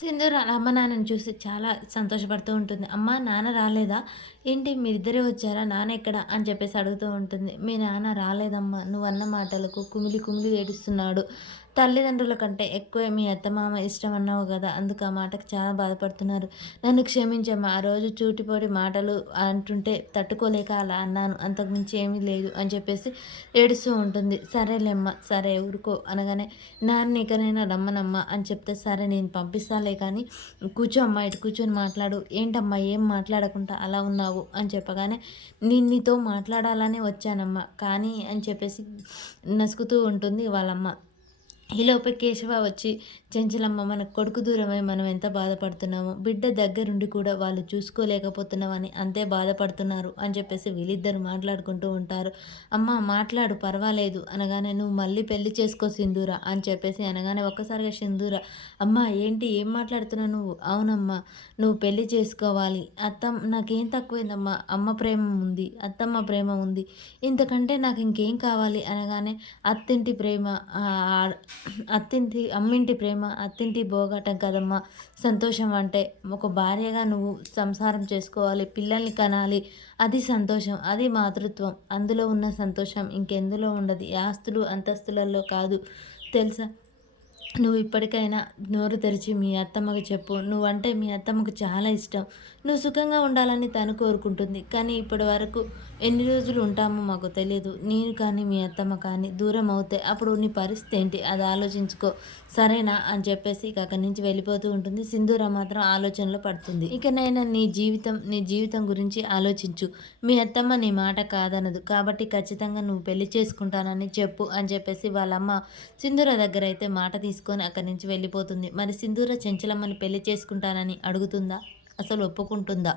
సింధూర ఆళ్ళ అమ్మ, నాన్నని చూసి చాలా సంతోషపడుతూ ఉంటుంది. "అమ్మ, నాన్న రాలేదా? ఏంటి మీరిద్దరే వచ్చారా? నాన్న ఎక్కడ?" అని చెప్పేసి అడుగుతూ ఉంటుంది. "మీ నాన్న రాలేదమ్మా. నువ్వన్న మాటలకు కుమిలి కుమిలి ఏడుస్తున్నాడు. తల్లిదండ్రుల కంటే ఎక్కువే మీ అత్తమామ ఇష్టం అన్నావు గదా! అందుకు ఆ మాటకి చాలా బాధపడుతున్నారు. నన్ను క్షమించమ్మా. ఆ రోజు చూటిపోటి మాటలు అంటుంటే తట్టుకోలేక అలా అన్నాను. అంతకు మించి ఏమీ లేదు" అని చెప్పేసి ఏడుస్తూ ఉంటుంది. "సరేలేమ్మా, సరే ఊరుకో" అనగానే, "నాన్నని ఇకనైనా రమ్మనమ్మా" అని చెప్తే, "సరే నేను పంపిస్తాలే కానీ కూర్చో అమ్మా, ఇటు కూర్చొని మాట్లాడు." "ఏంటమ్మా ఏం మాట్లాడకుండా అలా ఉన్నావు?" అని చెప్పగానే, "నేను నీతో మాట్లాడాలనే వచ్చానమ్మా, కానీ" అని చెప్పేసి నసుకుతూ ఉంటుంది వాళ్ళమ్మ. ఈలోపే కేశవ వచ్చి, "చెంచలమ్మ, మన కొడుకు దూరమై మనం ఎంత బాధపడుతున్నామో, బిడ్డ దగ్గరుండి కూడా వాళ్ళు చూసుకోలేకపోతున్నామని అంతే బాధపడుతున్నారు" అని చెప్పేసి వీళ్ళిద్దరూ మాట్లాడుకుంటూ ఉంటారు. "అమ్మ మాట్లాడు, పర్వాలేదు" అనగానే, "నువ్వు మళ్ళీ పెళ్లి చేసుకో సింధూర" అని చెప్పేసి అనగానే ఒక్కసారిగా సింధూర, "అమ్మ ఏంటి ఏం మాట్లాడుతున్నావు నువ్వు?" "అవునమ్మా, నువ్వు పెళ్లి చేసుకోవాలి. నాకేం తక్కువైందమ్మా, అమ్మ ప్రేమ ఉంది, అత్తమ్మ ప్రేమ ఉంది. ఇంతకంటే నాకు ఇంకేం కావాలి" అనగానే, "అత్తింటి ప్రేమ ఆహ్, అమ్మింటి ప్రేమ అత్తింటి బోగటం కదమ్మా సంతోషం అంటే. ఒక భార్యగా నువ్వు సంసారం చేసుకోవాలి, పిల్లల్ని కనాలి. అది సంతోషం, అది మాతృత్వం. అందులో ఉన్న సంతోషం ఇంకెందులో ఉండదు. ఈ ఆస్తులు, అంతస్తులలో కాదు తెలుసా? నువ్వు ఇప్పటికైనా నోరు తెరిచి మీ అత్తమ్మకి చెప్పు. నువ్వంటే మీ అత్తమ్మకు చాలా ఇష్టం. నువ్వు సుఖంగా ఉండాలని తను కోరుకుంటుంది. కానీ ఇప్పటి వరకు ఎన్ని రోజులు ఉంటామో మాకు తెలీదు. నేను కానీ, మీ అత్తమ్మ కానీ దూరం అవుతే అప్పుడు నీ పరిస్థితి ఏంటి? అది ఆలోచించుకో. సరేనా?" అని చెప్పేసి ఇక అక్కడి నుంచి వెళ్ళిపోతూ ఉంటుంది. సింధూర మాత్రం ఆలోచనలో పడుతుంది. "ఇకనైనా నీ జీవితం గురించి ఆలోచించు. మీ అత్తమ్మ నీ మాట కాదనదు. కాబట్టి ఖచ్చితంగా నువ్వు పెళ్లి చేసుకుంటానని చెప్పు" అని చెప్పేసి వాళ్ళమ్మ సింధూర దగ్గరైతే మాట తీసుకొని అక్కడి నుంచి వెళ్ళిపోతుంది. మరి సింధూర చెంచలమ్మని పెళ్లి చేసుకుంటానని అడుగుతుందా? అసలు ఒప్పుకుంటుందా?